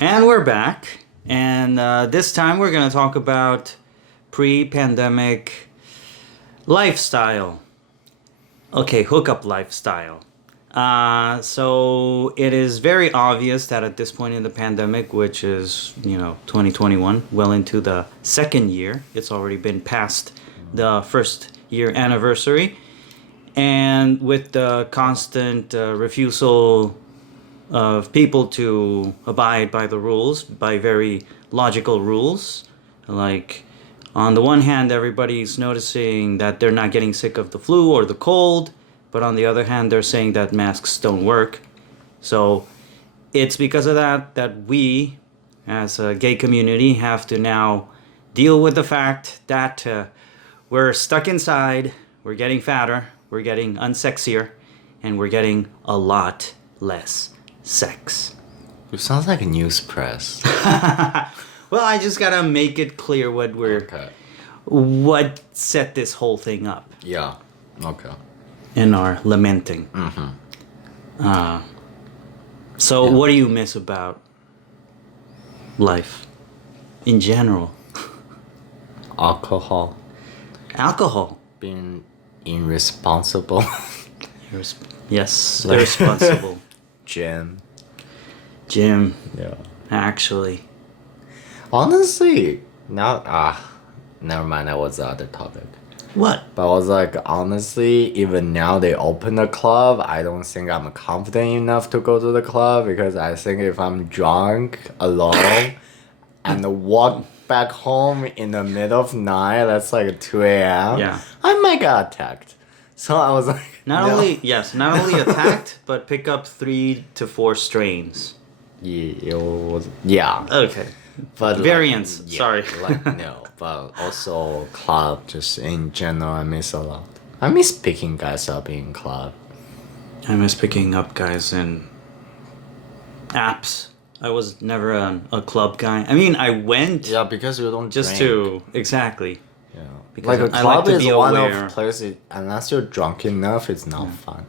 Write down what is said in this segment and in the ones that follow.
And we're back. And this time we're going to talk about pre-pandemic lifestyle. Okay, hookup lifestyle. So it is very obvious that at this point in the pandemic, which is, 2021, well into the second year, it's already been past the first year anniversary. And with the constant refusal of people to abide by the rules, by very logical rules. Like, on the one hand, everybody's noticing that they're not getting sick of the flu or the cold, but on the other hand, they're saying that masks don't work. So it's because of that we, as a gay community, have to now deal with the fact that we're stuck inside, we're getting fatter, we're getting unsexier, and we're getting a lot less sex. You sound like a news press. Well, I just gotta make it clear what set this whole thing up. Yeah. Okay. In our lamenting. So what do you miss about life in general? Alcohol. Alcohol. Being irresponsible. Yes, irresponsible. Gym. Yeah. Actually. Honestly, now never mind. That was the other topic. What? But I was like, honestly, even now they open the club, I don't think I'm confident enough to go to the club because I think if I'm drunk alone and walk back home in the middle of night, that's like 2 a.m. Yeah. I might get attacked. So I was like, Not no. only attacked, but pick up 3 to 4 strains. Yeah. Okay. But variants. Like, yeah, Sorry. No, but also club just in general I miss a lot. I miss picking guys up in club. I miss picking up guys in apps. I was never a club guy. I mean, I went Yeah, because you don't just drink. exactly. Yeah. Because Like a I club to is be one aware. of places unless you're drunk enough, it's not fun.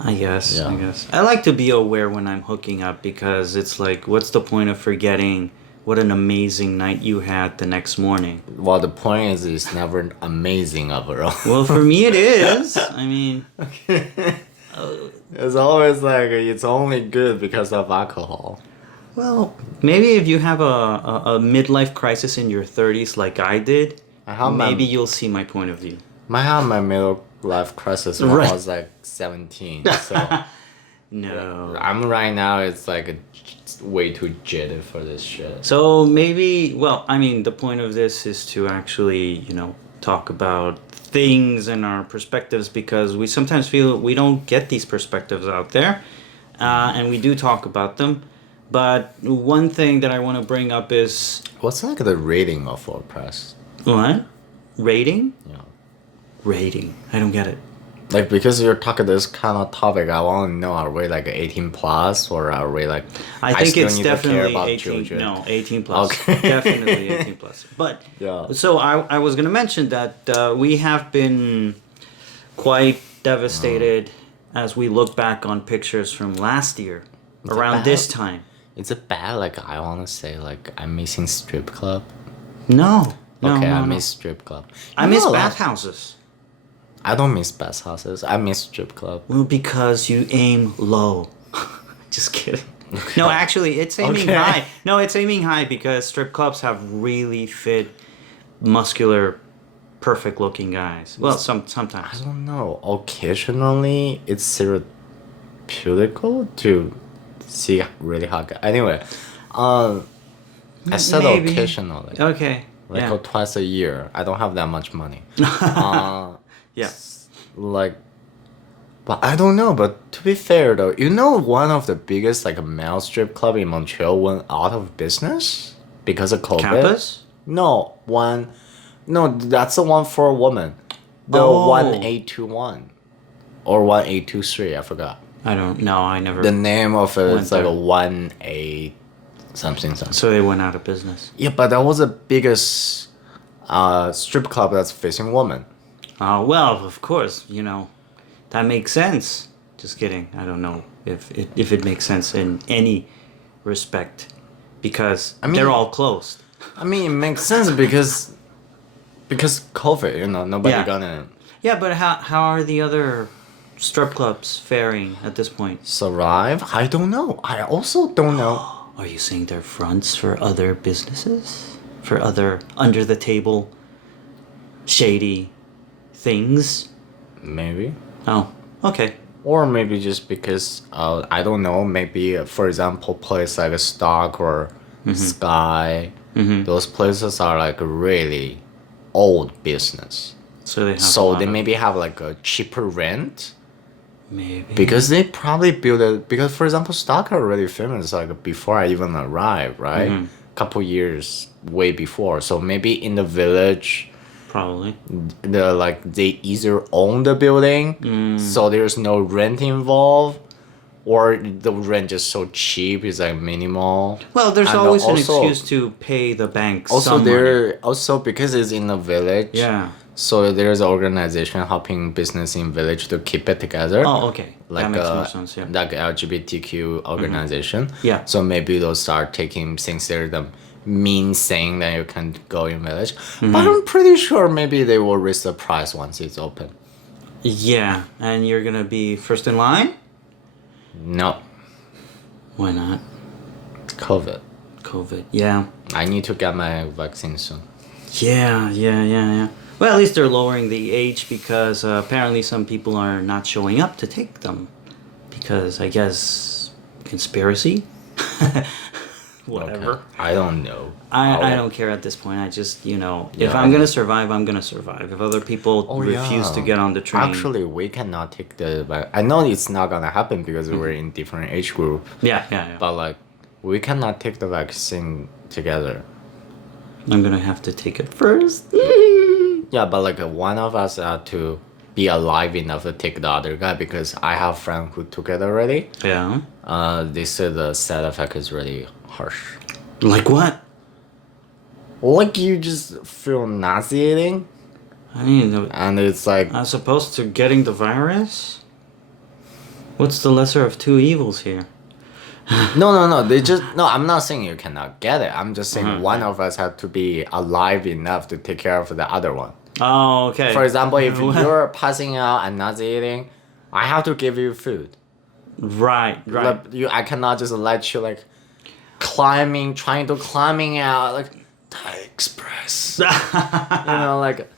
I guess. Yeah. I like to be aware when I'm hooking up because it's like, what's the point of forgetting what an amazing night you had the next morning? Well, the point is, it's never amazing overall. Well, for me it is. I mean, It's always like it's only good because of alcohol. well, maybe if you have a midlife crisis in your 30s like I did, maybe you'll see my point of view. I had my middle life crisis when Right. I was like 17. So No. I'm right now. It's like way too jaded for this shit. So maybe, well, I mean, the point of this is to actually, talk about things and our perspectives because we sometimes feel we don't get these perspectives out there, and we do talk about them. But one thing that I want to bring up is What's like the rating of WordPress? what? Rating? Yeah. Rating. I don't get it. Like because you're talking this kind of topic, I want to know: are we like 18 plus, or are we like? I think still it's need to care definitely about 18. children? No, 18 plus. Okay. Definitely 18 plus. But Yeah. so I was going to mention that we have been quite devastated as we look back on pictures from last year, around bad? this time. Is it bad? Like I want to say, like I'm missing strip club. No. No, Okay, no, I no. miss strip club. I You miss know a lot- bathhouses. I don't miss bathhouses. I miss strip club. Well, because you aim low. Just kidding. No, actually, it's aiming Okay. high. No, it's aiming high because strip clubs have really fit, muscular, perfect-looking guys. Well, I sometimes. don't know. Occasionally, it's therapeutical to see really hot guy. Anyway, I said Maybe. occasionally. Okay. Like Yeah. twice a year. I don't have that much money. Yeah. Like, but I don't know. But to be fair though, one of the biggest like male strip club in Montreal went out of business because of COVID. Campus? No, that's the one for a woman. The Oh. 1821 or 1823. I forgot I don't know. I never. the name of it. Went It's like there. a 18 something. So they went out of business. Yeah, but that was the biggest strip club that's facing women. Well, of course, that makes sense. Just kidding. I don't know if it makes sense in any respect. because I mean- they're all closed. I mean, it makes sense because COVID, nobody Yeah. gonna Yeah, but how are the other strip clubs faring at this point? survive. I don't know. I also don't know. Are you saying they're fronts for other businesses? For other under the table shady things? Maybe. Oh, okay. Or maybe just because I don't know. Maybe for example, place like a Stock or Sky, those places are like really old business. So they have a So lot they of- maybe have like a cheaper rent maybe because they probably build it. Because for example, Stock are really famous like before I even arrived, right? Couple years way before. So maybe in the village, probably. they either own the building, so there's no rent involved, or the rent is so cheap, it's like minimal. Well, there's And always an also- excuse to pay the bank Also, some money. also because it's in the village. Yeah. So there's an organization helping business in village to keep it together. Oh, okay. Like that makes more sense. Yeah. like LGBTQ organization. Yeah. So maybe they'll start taking since they're the mean saying that you can go in village. But I'm pretty sure maybe they will raise the price once it's open. Yeah, and you're gonna be first in line. No, Why not? COVID. COVID. Yeah. I need to get my vaccine soon. Yeah. Well, at least they're lowering the age because apparently some people are not showing up to take them because I guess conspiracy. Whatever. Okay. I don't know. I don't care at this point. I just, if Yeah, I'm I- gonna survive, I'm gonna survive. If other people refuse to get on the train, Actually, we cannot take the. I know it's not gonna happen because we're in different age group. yeah. But like, we cannot take the vaccine together. I'm gonna have to take it first. Yeah, but like one of us had to be alive enough to take the other guy because I have friend who took it already. Yeah. They said the side effect is really harsh. Like what? Like you just feel nauseating, I mean, and it's like as opposed to getting the virus. What's the lesser of two evils here? no. They just no. I'm not saying you cannot get it. I'm just saying Uh-huh. one of us had to be alive enough to take care of the other one. Oh, okay. For example, if you're passing out and nauseating, I have to give you food. right. Like, I cannot just let you like trying to climbing out like Thai Express. Like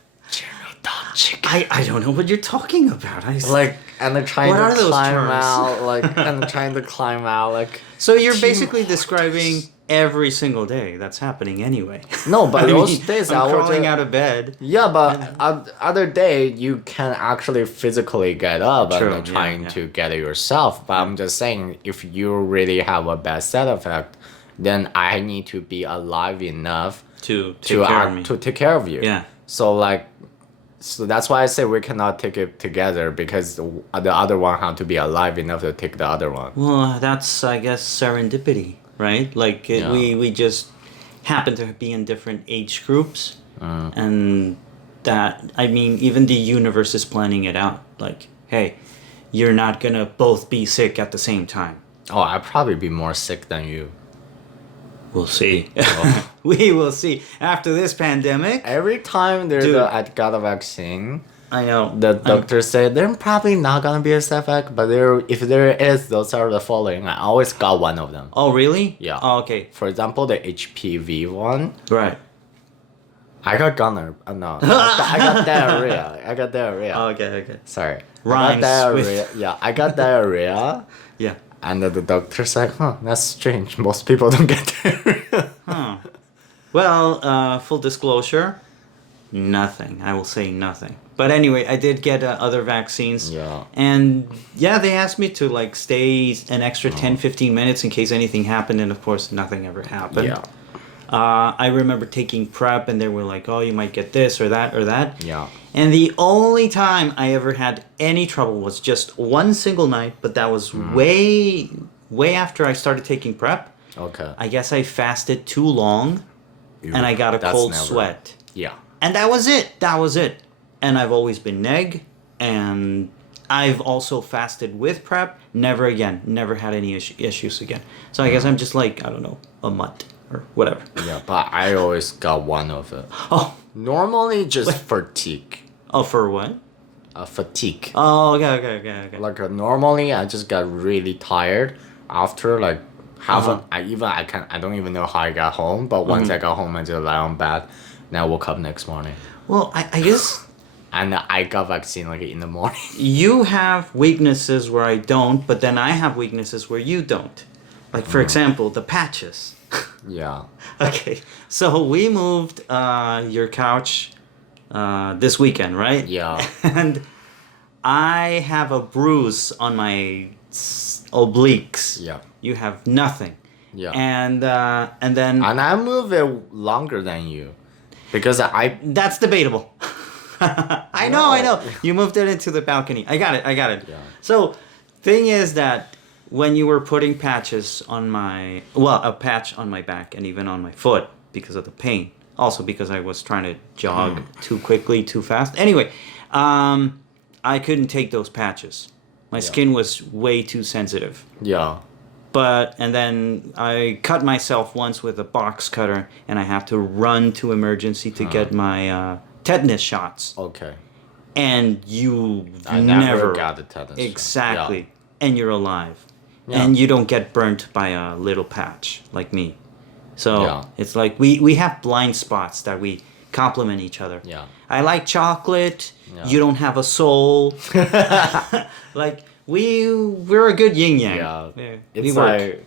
chicken. I don't know what you're talking about. Like and they're trying What are to those climb terms? out like and they're trying to climb out like So you're Team basically Fortress. describing every single day that's happening anyway. No, but I those mean, days I'm I was crawling just- out of bed. yeah, but other day you can actually physically get up True, and yeah, trying yeah. to get it yourself. But I'm just saying, if you really have a bad side effect, then I need to be alive enough To take care of me. to take care of you. Yeah. So that's why I say we cannot take it together because the other one had to be alive enough to take the other one. Well, that's I guess serendipity, right? Like Yeah. we just happen to be in different age groups, and that I mean, even the universe is planning it out. Like, hey, you're not gonna both be sick at the same time. Oh, I'd probably be more sick than you. We'll see. We will see after this pandemic. Every time Dude. I got a vaccine, I know. the doctor said there probably not gonna be a side effect, but if there is, those are the following. I always got one of them. Oh, really? Yeah. Oh, okay. For example, the HPV one, Right. I got gonorrhea. No, I got diarrhea. I got diarrhea. Okay. Sorry. Rhymes I got with- diarrhea. Yeah, I got diarrhea. Yeah. And the doctor said, huh, that's strange. Most people don't get diarrhea. Huh. Well, full disclosure, nothing. I will say nothing. But anyway, I did get other vaccines. Yeah. And yeah, they asked me to like stay an extra 10, 15 minutes in case anything happened. And of course, nothing ever happened. Yeah. I remember taking prep and they were like, oh, you might get this or that or that. Yeah. And the only time I ever had any trouble was just one single night, but that was way after I started taking prep. Okay. I guess I fasted too long and I got a That's cold never- sweat. Yeah. And that was it. And I've always been neg, and I've also fasted with prep. Never again. Never had any issues again. So I guess I'm just like, I don't know, a mutt. or whatever. Yeah, but I always got one of it. Oh, Normally just fatigue. for what? Fatigue. Oh, okay. Like normally I just got really tired after like half Uh-huh. I don't even know how I got home, but once Mm-hmm. I got home I just lie on bed. And I woke up next morning. Well, I guess And I got vaccine like in the morning. you have weaknesses where I don't, but then I have weaknesses where you don't. Like, for example, the patches. Yeah. Okay, so we moved your couch this weekend, right? Yeah. And I have a bruise on my obliques. Yeah. You have nothing. Yeah. And then And I move it longer than you. Because I that's debatable. I know. You moved it into the balcony. I got it. Yeah. So, thing is that when you were putting patches on a patch on my back and even on my foot because of the pain, also because I was trying to jog too quickly, too fast. Anyway, I couldn't take those patches. My skin was way too sensitive. yeah. And then I cut myself once with a box cutter, and I have to run to emergency to get my tetanus shots. Okay. And you I never got the tetanus shot. exactly, Yeah. and you're alive, Yeah. and you don't get burnt by a little patch like me. So Yeah. it's like we have blind spots that we complement each other. Yeah. I like chocolate. Yeah. You don't have a soul. Like we're a good yin yang. Yeah. We It's work. like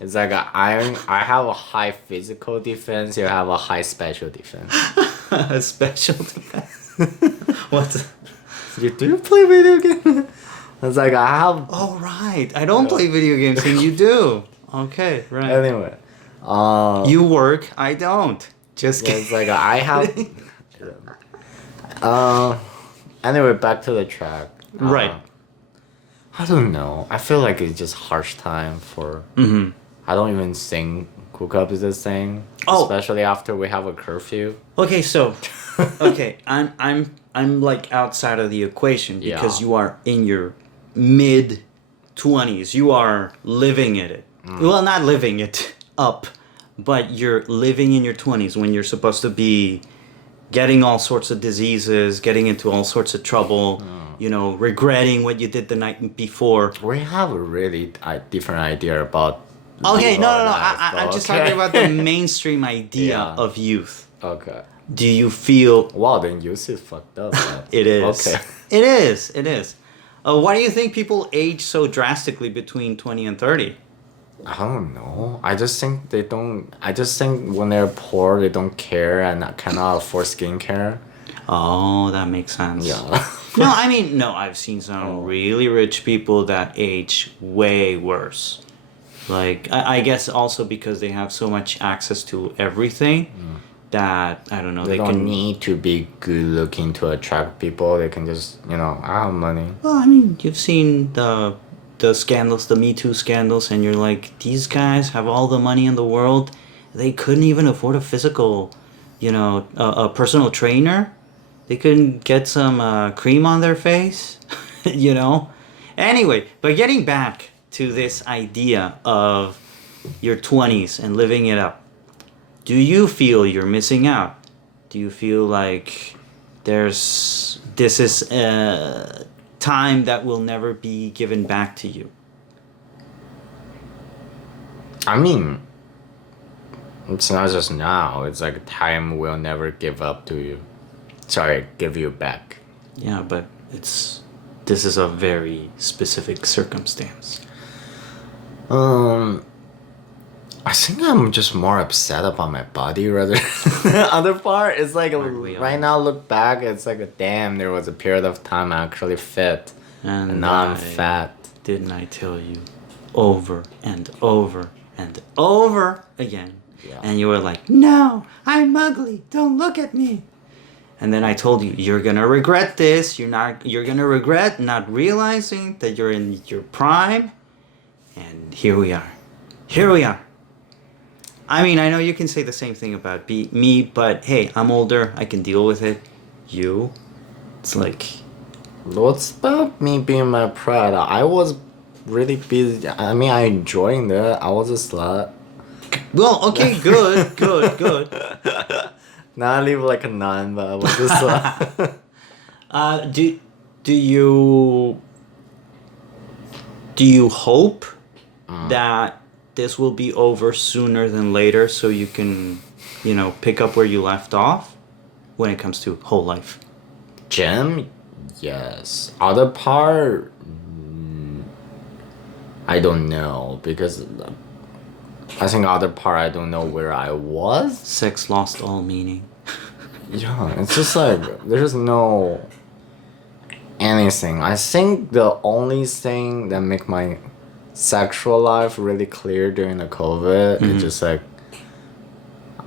it's like I have a high physical defense, you have a high special defense. A special defense. What? Do you play video game? It's like I have Oh right, I don't play video games, and you do. Okay, right. anyway. You work, I don't. Just Yeah, kidding. it's like I have anyway, back to the track. Right. I don't know. I feel like it's just harsh time for I don't even think hookup is a thing. Oh. Especially after we have a curfew. Okay, so I'm like outside of the equation because Yeah. you are in your mid 20s. You are living it. Well, not living it up, but you're living in your 20s when you're supposed to be getting all sorts of diseases, getting into all sorts of trouble, regretting what you did the night before. We have a really different idea about Okay, no. life, I'm but just okay. talking about the mainstream idea Yeah. of youth. Okay. Do you feel Wow, then use is fucked up. Man. it is? Okay. It is. Why do you think people age so drastically between 20 and 30? I don't know. I just think they don't. I just think when they're poor, they don't care and cannot afford skincare. Oh, that makes sense. Yeah. No, I've seen some really rich people that age way worse. Like, I guess also because they have so much access to everything that, I don't know, They they don't can... need to be good looking to attract people. They can just, I have money. Well, I mean, you've seen the scandals, the Me Too scandals, and you're like, these guys have all the money in the world. They couldn't even afford a physical, a personal trainer. They couldn't get some cream on their face, Anyway, but getting back to this idea of your 20s and living it up, do you feel you're missing out? Do you feel like this is time that will never be given back to you? I mean, it's not just now. It's like time will never give up to you. Sorry, give you back. Yeah, but this is a very specific circumstance. I think I'm just more upset about my body rather than the other part. It's like we right all? now, look back, it's like damn, there was a period of time I actually fit, and now I'm fat. Didn't I tell you over and over and over again? Yeah. And you were like, no, I'm ugly. Don't look at me. And then I told you, you're gonna regret this. You're gonna regret not realizing that you're in your prime. And here we are. I mean, I know you can say the same thing about me, but hey, I'm older. I can deal with it. You, it's like, What's about me being my pride? I was really busy. I mean, I enjoying it. I was a slut. Well, okay, good, good, good. Now I live like a nun, but I was just Do you hope that this will be over sooner than later, so you can, pick up where you left off when it comes to whole life? gym, yes. Other part, I don't know because I think other part I don't know where I was. Sex lost all meaning. Yeah, it's just like there's no anything. I think the only thing that make my sexual life really clear during the COVID is just like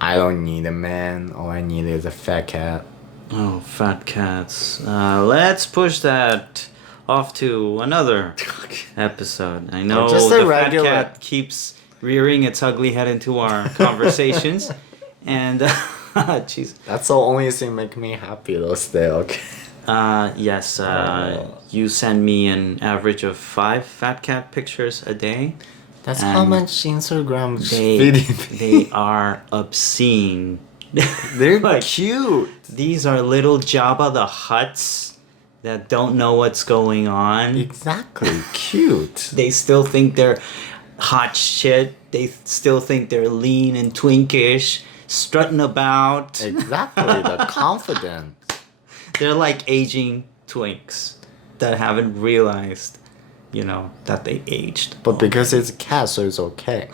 I don't need a man. All I need is a fat cat. Oh, fat cats. Let's push that off to another episode. I know Just a the regular- fat cat keeps rearing its ugly head into our conversations, and jeez. That's the only thing make me happy those days. Okay. Yes. You send me an average of 5 fat cat pictures a day. That's And how much Instagram They feeding. they are obscene. They're Like, cute. these are little Jabba the Hutts that don't know what's going on. Exactly, cute. They still think they're hot shit. They still think they're lean and twinkish, strutting about. Exactly, the confidence. They're like aging twinks that haven't realized, that they aged. But because it's a cat, so it's okay.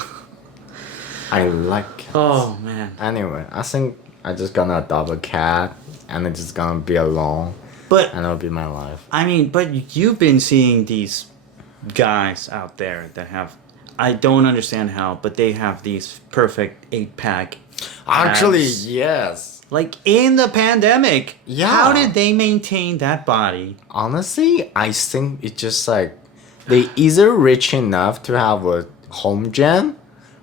I like cats. Oh man. Anyway, I think I just gonna adopt a cat and it's just gonna be alone But and it'll be my life. I mean, but you've been seeing these guys out there that have, I don't understand how, but they have these perfect 8-pack. Actually, abs. yes. Like in the pandemic. Yeah. How did they maintain that body? Honestly, I think it's just like they either rich enough to have a home gym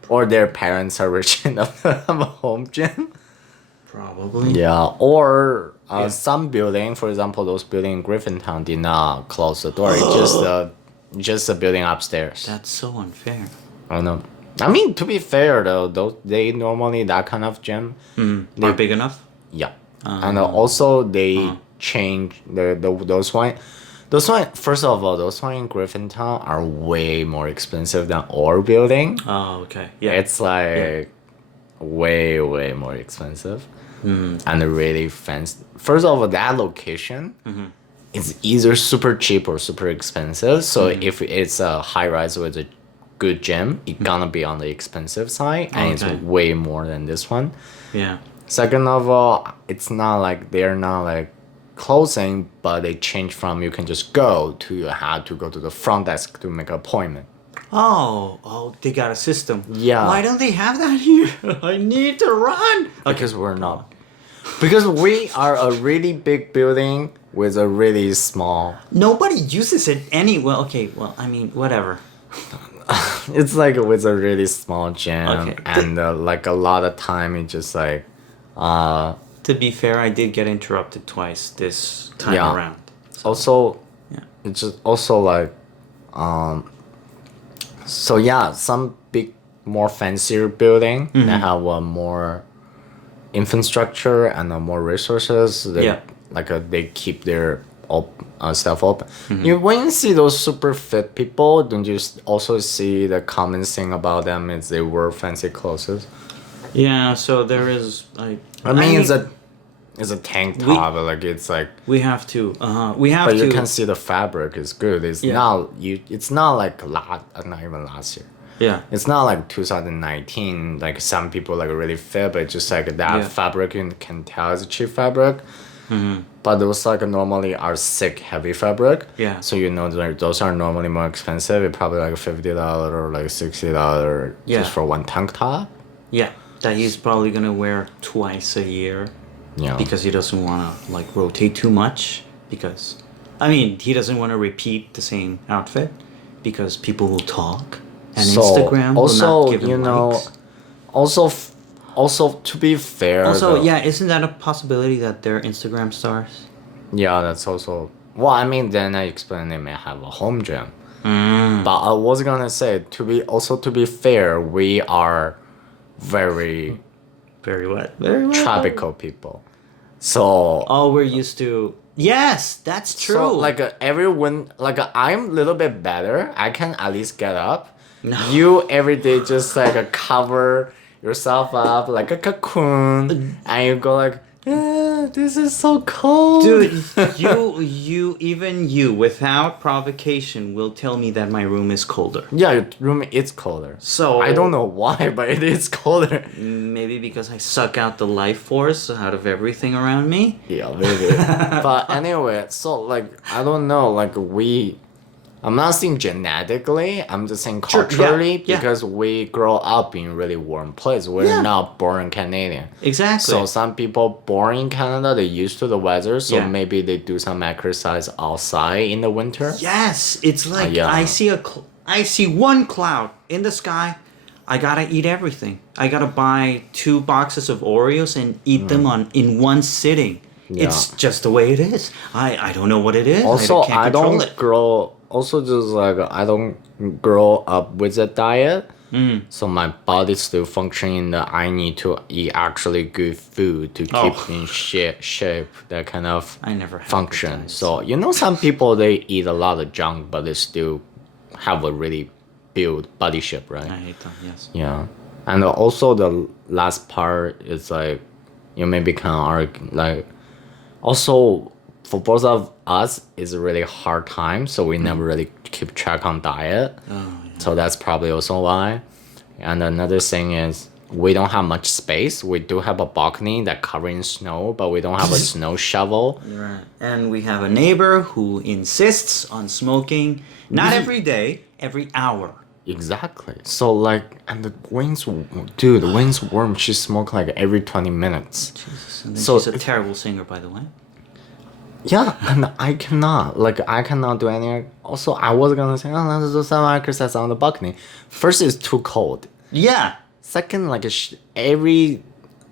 or their parents are rich enough to have a home gym. Probably. Yeah, or Yeah. some building, for example, those building in Griffintown did not close the door. It's just a building upstairs. That's so unfair. I don't know. I mean, to be fair though, they normally that kind of gym. Not big enough? Yeah, and also they change those one. Those one, first of all, those one in Griffintown are way more expensive than our building. Oh, okay. Yeah. It's like way more expensive and really fancy. First of all, that location is either super cheap or super expensive. So if it's a high rise with a good gym, it's gonna be on the expensive side, and Okay. it's way more than this one. Yeah. Second of all, it's not like they're not like closing, but they change from you can just go to you have to go to the front desk to make an appointment. Oh, they got a system. Yeah. Why don't they have that here? I need to run. Because we're not. Because we are a really big building with a really small. Nobody uses it okay, well, I mean, whatever. It's like with a really small gym, Okay. and like a lot of time it's just like, To be fair, I did get interrupted twice this time Yeah. around. also, Yeah. it's just also like, so yeah, some big, more fancier building that have more infrastructure and more resources. They, Yeah. they keep their stuff open. When you see those super fit people, don't you also see the common thing about them is they wear fancy clothes? Yeah, so there is like I mean, it's a tank top, like it's like. we have to we have But to you can see the fabric is good. It's Yeah. not you. It's not like not even last year. Yeah. It's not like 2019. Like some people like really fit, but it's just like that Yeah. fabric you can tell is cheap fabric. But those like normally are thick, heavy fabric. Yeah. So you know those are normally more expensive. It's probably like $50 or like $60 Yeah. just for one tank top. Yeah. That he's probably gonna wear twice a year. Yeah. Because he doesn't want to like rotate too much, because I mean he doesn't want to repeat the same outfit because people will talk and So, Instagram will also, not give him you know, likes. also to be fair. Also, though- yeah, isn't that a possibility that they're Instagram stars? Yeah, that's also. Well, I mean, then I explained they may have a home gym. Mm. But I was gonna say to be fair, we are very Very wet. Very wet. tropical people. So Oh, we're used to. Yes, that's true. So like everyone, like I'm a little bit better. I can at least get up. No. You every day just like cover yourself up like a cocoon, and you go like, yeah, this is so cold. Dude, even you, without provocation, will tell me that my room is colder. Yeah, your room is colder. So I don't know why, but it is colder. Maybe because I suck out the life force out of everything around me. Yeah, maybe. But anyway, so like I don't know, like I'm not saying genetically, I'm just saying Sure, yeah, culturally yeah. because we grow up in really warm place. We're Yeah. not born Canadian. Exactly. So some people born in Canada, they're used to the weather, so Yeah. maybe they do some exercise outside in the winter. Yes, it's like yeah. I see one cloud in the sky. I gotta eat everything. I gotta buy 2 boxes of Oreos and eat them in one sitting. Yeah. It's just the way it is. I don't know what it is. Also, can't I control don't it. grow. Also, just like I don't grow up with a diet, so my body's still functioning. That I need to eat actually good food to keep Oh. in shape. That kind of I never had a good function. diet, So you know, some people they eat a lot of junk, but they still have a really built body shape, right? I hate them. Yes. Yeah, and also the last part is like, you maybe can argue like, also for both of us it's a really hard time, so we never really keep track on diet. Oh, yeah. So that's probably also why. And another thing is we don't have much space. We do have a balcony that covered in snow, but we don't have a snow shovel. Right. And we have a neighbor who insists on smoking, not every day, every hour. Exactly. So like, and the dude, the wind's warm. She smoke like every 20 minutes. Jesus. And then So she's a if- terrible singer, by the way. Yeah, and I cannot do any. Also, I was gonna say, oh, let's do some exercise on the balcony. First, it's too cold. Yeah. Second, like every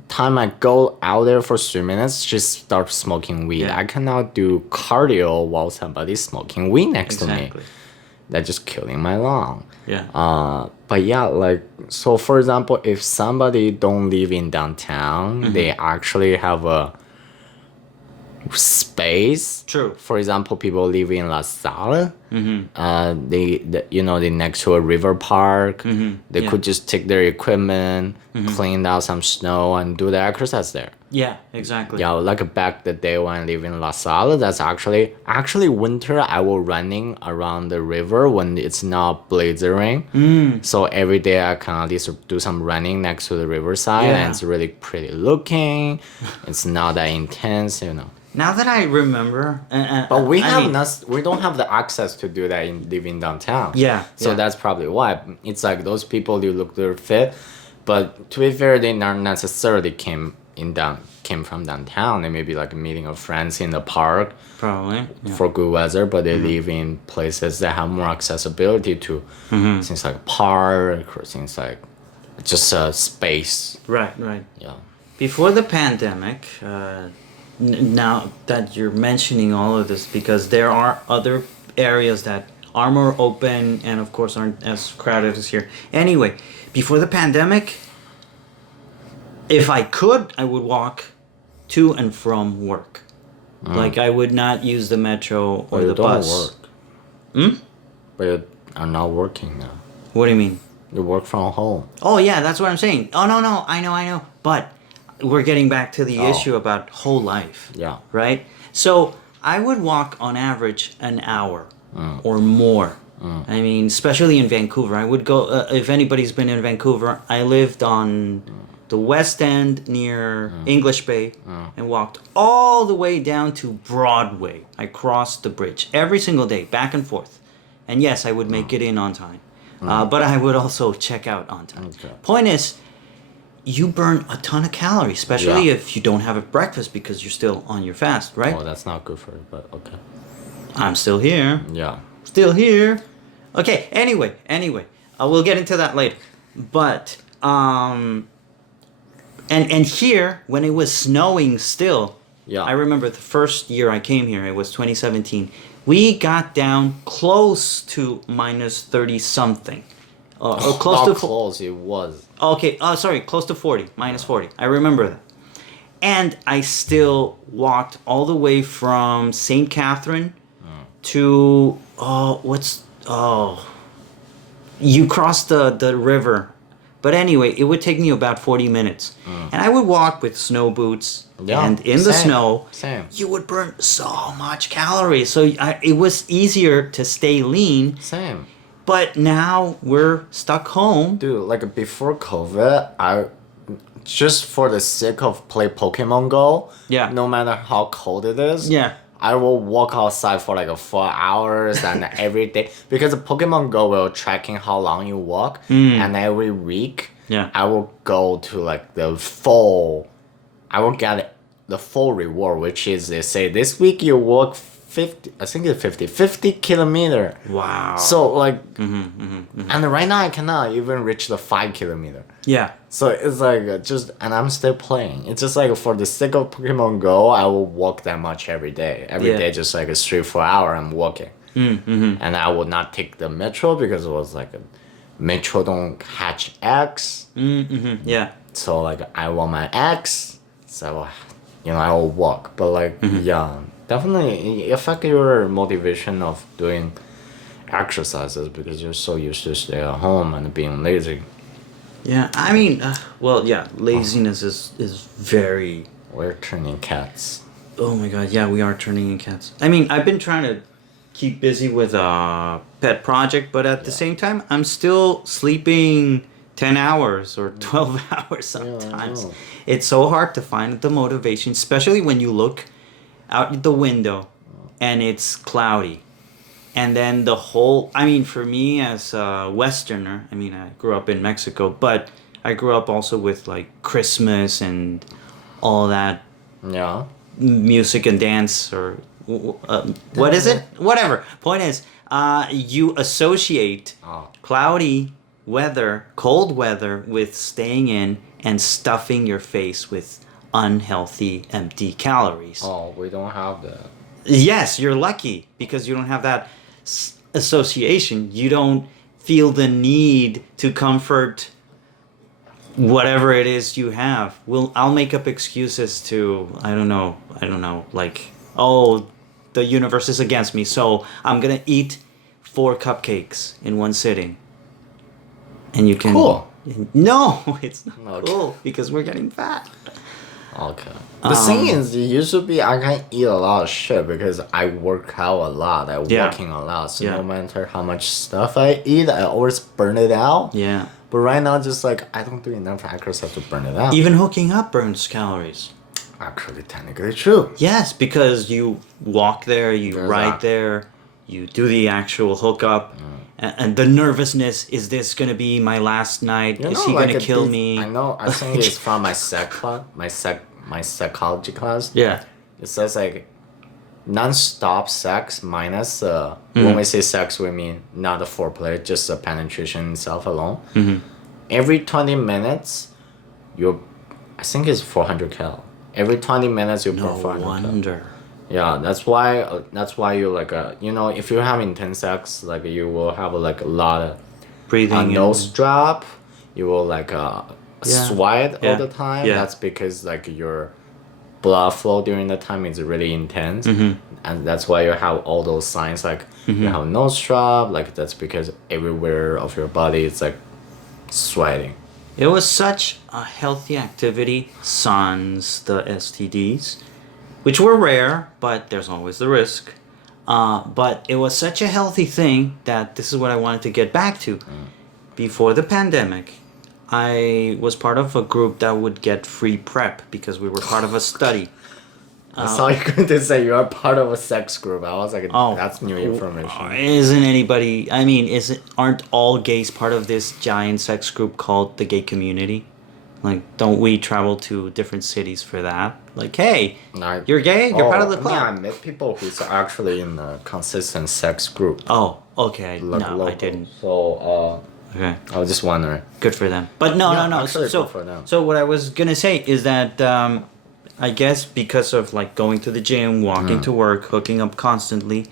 time I go out there for 3 minutes, she starts smoking weed. Yeah. I cannot do cardio while somebody's smoking weed next to me. Exactly. That's just killing my lung. Yeah. But yeah, like so for example, if somebody don't live in downtown, they actually have a space. True. For example, people live in La Salle. They next to a river park. They Yeah. could just take their equipment, clean out some snow, and do the exercise there. Yeah, exactly. Yeah, like back the day when I live in La Salle, that's actually winter. I will running around the river when it's not blizzarding. So every day I can at least do some running next to the riverside, Yeah. and it's really pretty looking. It's not that intense, you know. Now that I remember, But we I have mean, we don't have the access to do that in living downtown. Yeah, So yeah. that's probably why. It's like those people you look they're fit, but to be fair, they not necessarily came from downtown. They may be like meeting of friends in the park probably. Yeah. for good weather, but they live in places that have more accessibility to things like park or things like just space. Right, right. Yeah. Before the pandemic, now that you're mentioning all of this, because there are other areas that are more open and of course aren't as crowded as here. Anyway, before the pandemic, if I could, I would walk to and from work. Like I would not use the metro or But you the don't bus. work. But you are not working now. What do you mean? You work from home. Oh yeah, that's what I'm saying. Oh no, I know. But we're getting back to the Oh. issue about whole life. Yeah. Right? So I would walk on average an hour or more. I mean, especially in Vancouver. I would go, if anybody's been in Vancouver, I lived on the West End near English Bay and walked all the way down to Broadway. I crossed the bridge every single day, back and forth. And yes, I would make it in on time. But I would also check out on time. Okay. Point is, you burn a ton of calories, especially Yeah. if you don't have a breakfast because you're still on your fast, right? Oh, that's not good for you, but okay. I'm still here. Yeah. Still here. Okay, anyway, we'll get into that later. But and here when it was snowing still, Yeah. I remember the first year I came here, it was 2017. We got down close to minus 30 something. or close How to close it was. Okay, sorry, close to 40, minus 40. I remember that. And I still walked all the way from St. Catherine to, you cross the river. But anyway, it would take me about 40 minutes. And I would walk with snow boots. Yeah, And in the same, snow, same. you would burn so much calories. So it was easier to stay lean. Same. But now we're stuck home. Dude, like before COVID, I just for the sake of play Pokemon Go, Yeah. no matter how cold it is, Yeah. I will walk outside for like 4 hours and every day because Pokemon Go will tracking how long you walk and every week Yeah. I will go to like the full I will get the full reward, which is they say this week you walk 50 I think it's 50 kilometer. Wow. So like and right now I cannot even reach the 5 kilometer. Yeah. So it's like just, and I'm still playing. It's just like for the sake of Pokemon Go, I will walk that much every day. Every Yeah. day, just like a 3-4 hour, I'm walking. And I will not take the metro because it was like a metro don't catch X. Yeah. So like I want my X. So I will walk. But like yeah, definitely it affect your motivation of doing exercises because you're so used to stay at home and being lazy. Yeah. I mean, laziness is very. We're turning cats. Oh my god. Yeah, we are turning in cats. I mean, I've been trying to keep busy with a pet project, but at the same time, I'm still sleeping 10 hours or 12 hours sometimes. know. It's so hard to find the motivation, especially when you look out the window and it's cloudy. And then for me as a Westerner, I mean, I grew up in Mexico, but I grew up also with like Christmas and all that Yeah. music and dance or what is it? Whatever. Point is, you associate Oh. cloudy weather, cold weather with staying in and stuffing your face with unhealthy, empty calories. Oh, we don't have that. Yes, you're lucky because you don't have that association. You don't feel the need to comfort whatever it is you have. I'll make up excuses to I don't know, like, oh, the universe is against me, so I'm gonna eat 4 cupcakes in one sitting. And you can Cool. No, it's not Okay. cool because we're getting fat. Okay. The thing is, it used to be I can eat a lot of shit because I work out a lot. I'm Yeah. working a lot. So Yeah. no matter how much stuff I eat, I always burn it out. Yeah. But right now, just like I don't do enough exercise to burn it out. Even hooking up burns calories. Actually, technically true. Yes, because you walk there, you There's ride that. there, you do the actual hookup, and the nervousness. Is this gonna be my last night? You Is know, he like gonna kill this- me? I know. I think it's from my class, my psychology class. Yeah. It says like non-stop sex minus when we say sex we mean not the foreplay, just the penetration itself alone. Every 20 minutes I think it's 400 cal. Every 20 minutes you burn No 400 cal. wonder. Yeah, that's why you like if you have intense sex, like you will have like a lot of Breathing. a in. nose drop. You will like sweat Yeah. all the time. Yeah. That's because like your blood flow during the time is really intense, and that's why you have all those signs like you have nose drop. Like that's because everywhere of your body is like sweating. It was such a healthy activity, sans the STDs, which were rare, but there's always the risk. But it was such a healthy thing that this is what I wanted to get back to. Before the pandemic, I was part of a group that would get free PrEP because we were part of a study. I saw you going to say you are part of a sex group. I was like, Oh. that's new information. Isn't anybody? I mean, aren't all gays part of this giant sex group called the gay community? Like, don't we travel to different cities for that? Like, hey, I- you're gay. You're part of the Yeah, I club. met people who's actually in a consistent sex group. Oh, okay. Like No, I local. didn't. So Okay, I was just wondering. good for them. But no, Yeah, no. actually So, good for them. so what I was gonna say is that I guess because of like going to the gym, walking to work, hooking up constantly,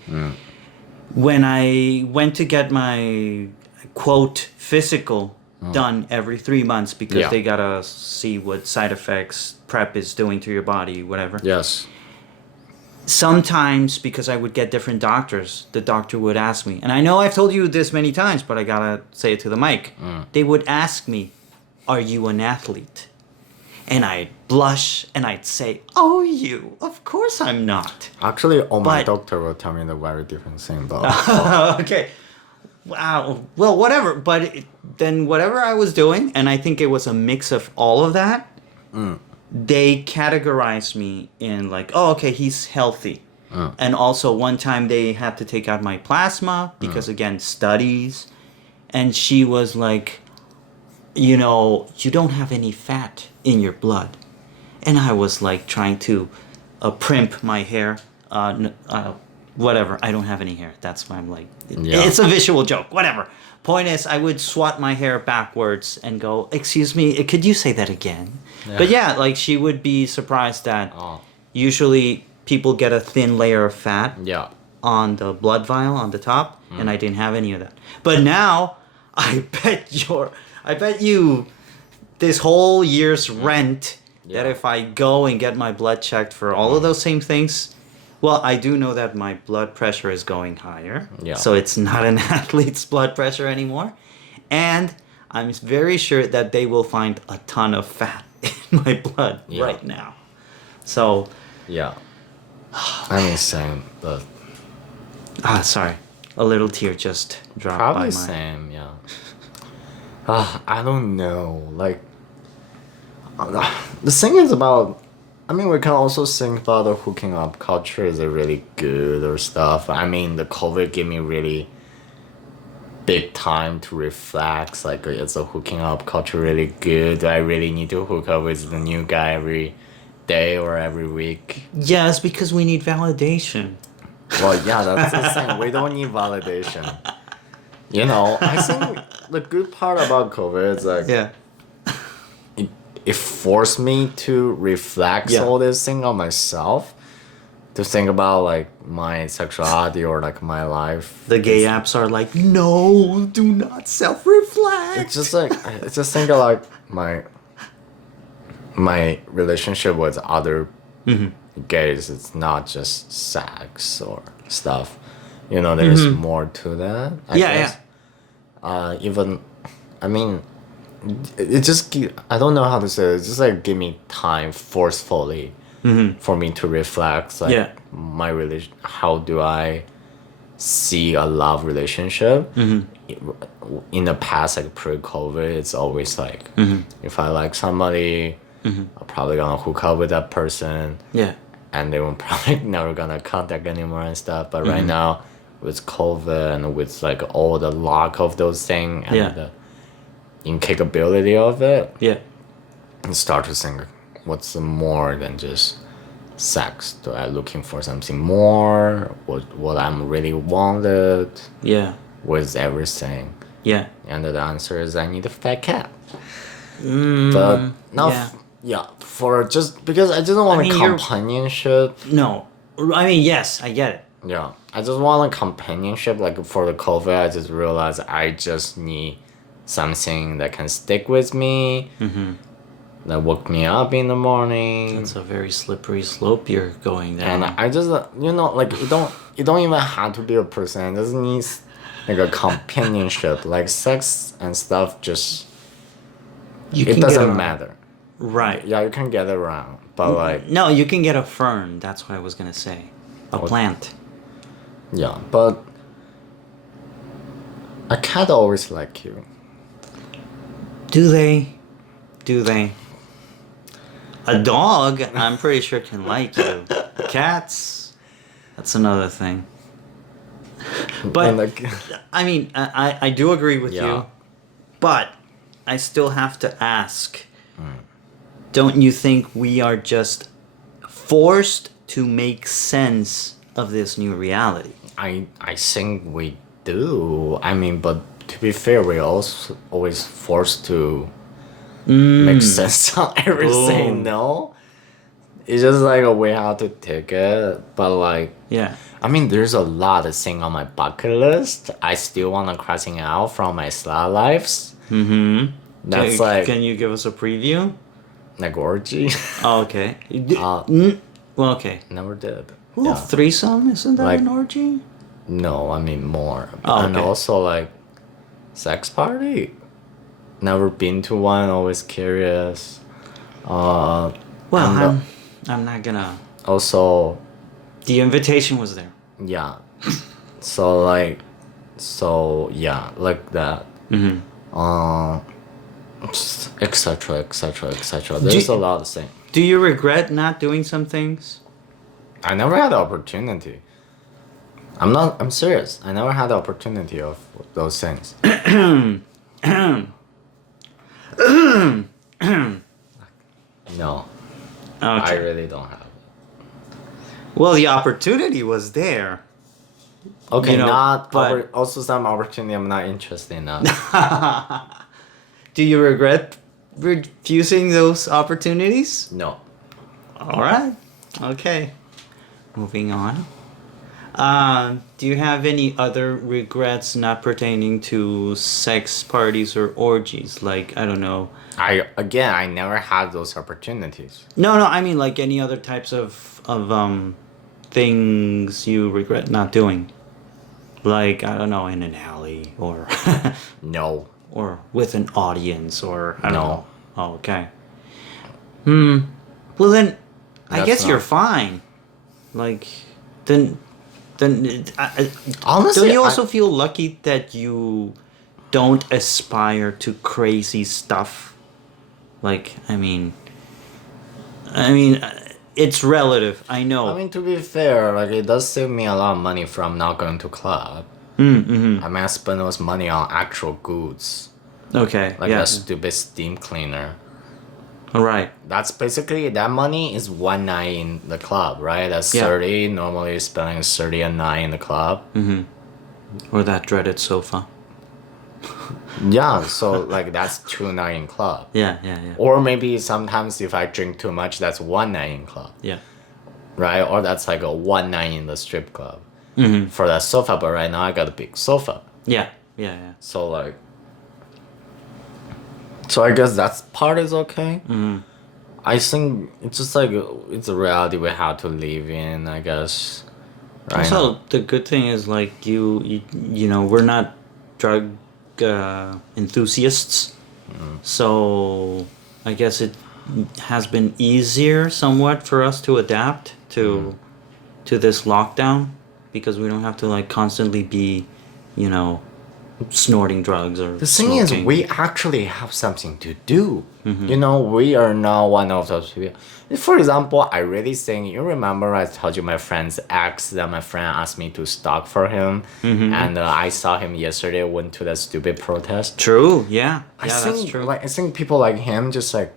when I went to get my quote physical done every 3 months because Yeah. they gotta see what side effects PrEP is doing to your body, whatever. Yes. Sometimes, because I would get different doctors, the doctor would ask me, and I know I've told you this many times, but I gotta say it to the mic. They would ask me, "Are you an athlete?" And I'd blush and I'd say, "Oh, you, of course I'm not." Actually, all my But- doctor will tell me the very different thing, but Okay. Wow. Well, whatever. But then whatever I was doing, and I think it was a mix of all of that, they categorized me in like, oh, okay, he's healthy. And also one time they had to take out my plasma because again, studies. And she was like, you know, you don't have any fat in your blood. And I was like trying to primp my hair. Whatever. I don't have any hair. That's why I'm like, Yeah. it's a visual joke. Whatever. Point is, I would swat my hair backwards and go, "Excuse me, could you say that again?" But yeah, like she would be surprised that Oh. usually people get a thin layer of fat yeah. on the blood vial on the top, and I didn't have any of that. But now, I bet you, this whole year's rent that Yeah. if I go and get my blood checked for all of those same things, well, I do know that my blood pressure is going higher. Yeah. So it's not an athlete's blood pressure anymore. And I'm very sure that they will find a ton of fat in my blood Yeah. right now. So, Yeah. I'm insane, but sorry. A little tear just dropped probably by my... same, yeah. I don't know. Like, the thing is about. I mean, we can also think about the hooking up culture. Is it really good or stuff? I mean, the COVID gave me really big time to reflect. Like, is the hooking up culture really good? Do I really need to hook up with the new guy every day or every week? Yes, because we need validation. Well, yeah, that's the thing. We don't need validation. You know, I think the good part about COVID is like Yeah. it forced me to reflect Yeah. all this thing on myself, to think about like my sexuality or like my life. The gay apps are like, no, do not self-reflect. It's just like it's just think of like my relationship with other gays. It's not just sex or stuff. You know, there's more to that. I Yeah, guess. Even, I mean, it just I don't know how to say it. It's just like give me time forcefully for me to reflect like Yeah. my relation. How do I see a love relationship? In the past, like pre-COVID, it's always like if I like somebody, I'm probably gonna hook up with that person, Yeah. and they will probably never gonna contact anymore and stuff. But right now, with COVID and with like all the lack of those things and Yeah. the incapability of it, Yeah. I start to think, what's more than just sex? Do I looking for something more? What I'm really wanted Yeah. with everything? Yeah. And the answer is I need a fat cat. But not for just because I just want I mean, you're- companionship. No. I mean, yes, I get it. Yeah, I just want a companionship. Like for the COVID, I just realized I just need something that can stick with me, that woke me up in the morning. It's a very slippery slope you're going down. And I just like you don't even have to be a person. It just needs like a companionship. Like sex and stuff just You it can get doesn't around. matter. Right. Yeah, you can get around, but like No, you can get a fern. That's what I was gonna say. A plant. yeah, but a cat always like you. Do they? Do they? A dog, I'm pretty sure can like you. Cats, that's another thing. But And, like I mean, I do agree with Yeah. you, but I still have to ask. Don't you think we are just forced to make sense of this new reality? I think we do. I mean, but to be fair, we also always forced to make sense of everything. Boom. No, it's just like we have to take it. But like, Yeah. I mean, there's a lot of thing on my bucket list. I still wanna crossing out from my slut lives. Mm-hmm. That's like Can you give us a preview? like orgy. Oh, okay. Well, okay. Never did. Well, Yeah. threesome, isn't that Like- an orgy? No, I mean more. Oh, And okay. also like sex party. Never been to one, always curious. Well, And, I'm not gonna. Also, The invitation was there. yeah. So yeah, like that. Mm-hmm. Etc. Etc. Etc. There's a lot of things. Do you regret not doing some things? I never had the opportunity. I'm serious. I never had the opportunity of those things. No, I Okay. really don't have. Well, the opportunity was there. Okay, You know, not but- also some opportunity I'm not interested in. Do you regret refusing those opportunities? No. All right. Okay. Moving on. Do you have any other regrets not pertaining to sex parties or orgies? Like, I don't know. I never had those opportunities. No, I mean like any other types of things you regret not doing. Like, I don't know, in an alley or No. or with an audience or I don't No. know. Oh, okay. Well then, I That's guess you're not- fine. Like, then Honestly, don't you also feel lucky that you don't aspire to crazy stuff? Like, I mean, it's relative. I know. I mean, to be fair, like it does save me a lot of money from not going to club. Mm-hmm. I mean, I spend those money on actual goods, Okay. like yeah. that stupid steam cleaner. All right. That's basically that money is one night in the club, right? That's Yeah. 30. Normally, spending 30 a night in the club. Or that dreaded sofa. Yeah, so like that's 2 night in club. Yeah. Or maybe sometimes if I drink too much, that's 1 night in club, Yeah. right? Or that's like a 1 night in the strip club Mm-hmm. for that sofa. But right now I got a big sofa, Yeah. so like, so I guess that part is okay. Mm-hmm. I think it's just like it's a reality we have to live in, I guess. Right now. Also, the good thing is like you know we're not drug enthusiasts, so I guess it has been easier somewhat for us to adapt to this lockdown because we don't have to like constantly be, you know, snorting drugs or The thing is, smoking. we actually have something to do. Mm-hmm. You know, we are not one of those people. For example, I really think, you remember I told you my friend's ex that my friend asked me to stalk for him, Mm-hmm. and I saw him yesterday, went to that stupid protest. True. Yeah. I Yeah, think, that's true. Like, I think people like him just like,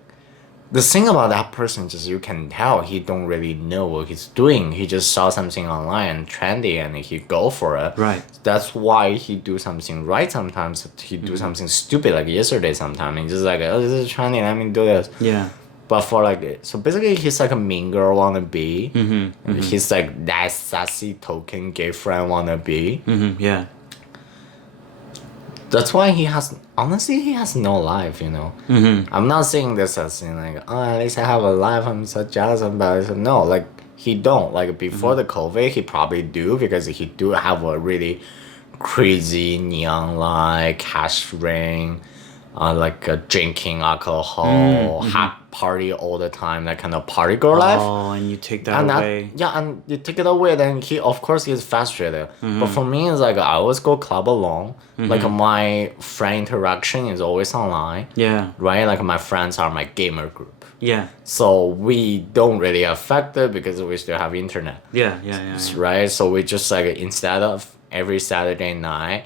the thing about that person just you can tell he don't really know what he's doing. He just saw something online trendy and he go for it. Right. That's why he do something right sometimes. He do something stupid like yesterday sometimes. He's just like, oh, this is trendy, let me do this. Yeah. But for like, so basically he's like a mean girl wannabe. Mm-hmm. He's like that sassy token gay friend wannabe. Mm-hmm. Yeah. That's why he has no life, you know. Mm-hmm. I'm not saying this as in like, oh, at least I have a life. I'm so jealous about it. No, like he don't. Like before the COVID, he probably do because he do have a really crazy neon light, cash ring, like drinking alcohol, hot party all the time, that kind of party girl life. Oh, and you take that And away. and you take it away, then he of course he's frustrated. But for me, it's like I always go club alone. Like my friend interaction is always online, Yeah. right? Like my friends are my gamer group, Yeah. so we don't really affect it because we still have internet, Yeah. right? So we just like instead of every Saturday night,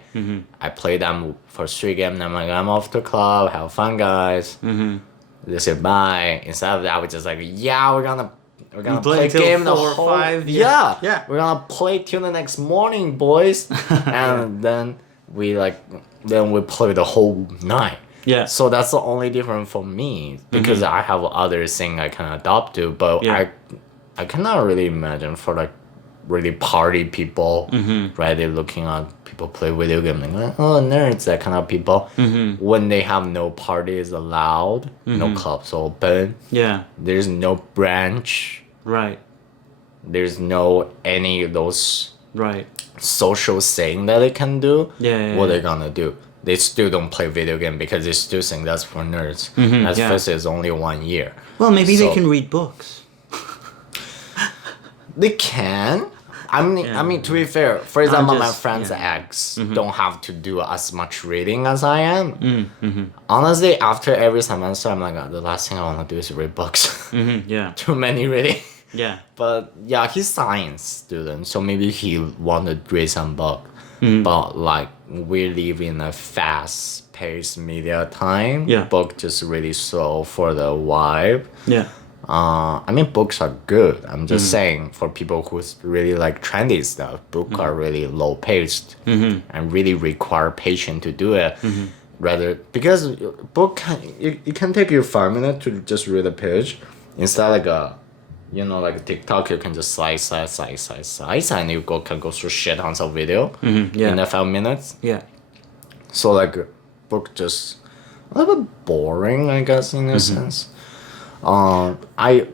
I play them for 3 games. I'm like, I'm off to club, have fun, guys. They say bye. Instead of that, we just like, yeah, we're gonna play play till game the 4 or whole 5, Yeah. yeah. We're gonna play till the next morning, boys. And then we play the whole night. Yeah. So that's the only difference for me because I have other thing I can adopt to, but Yeah. I cannot really imagine for like really party people, right? They're looking at people play video games, like, oh, nerds, that kind of people. When they have no parties allowed, no clubs open, Yeah. there's no branch, Right. there's no any of those Right. social thing that they can do. Yeah, What yeah. they gonna do? They still don't play video game because they still think that's for nerds. As yeah. first is only 1 year. Well, maybe they So- can read books. They can. I mean, to be fair, for example, my just- friend's yeah. ex don't have to do as much reading as I am. Honestly, after every semester, I'm like, the last thing I want to do is read books. Yeah. Too many reading. Yeah. But yeah, he's science student, so maybe he want to read some book. But like we live in a fast-paced media time. Yeah. Book just really slow for the vibe. Yeah. I mean, books are good. I'm just saying for people who really like trendy stuff, books are really low paced and really require patience to do it. Rather, because book it can take you 5 minutes to just read a page, instead like a, like TikTok, you can just slice, and you can go through shit tons of video Yeah. in the 5 minutes. Yeah. So like, book just a little bit boring, I guess, in a sense. I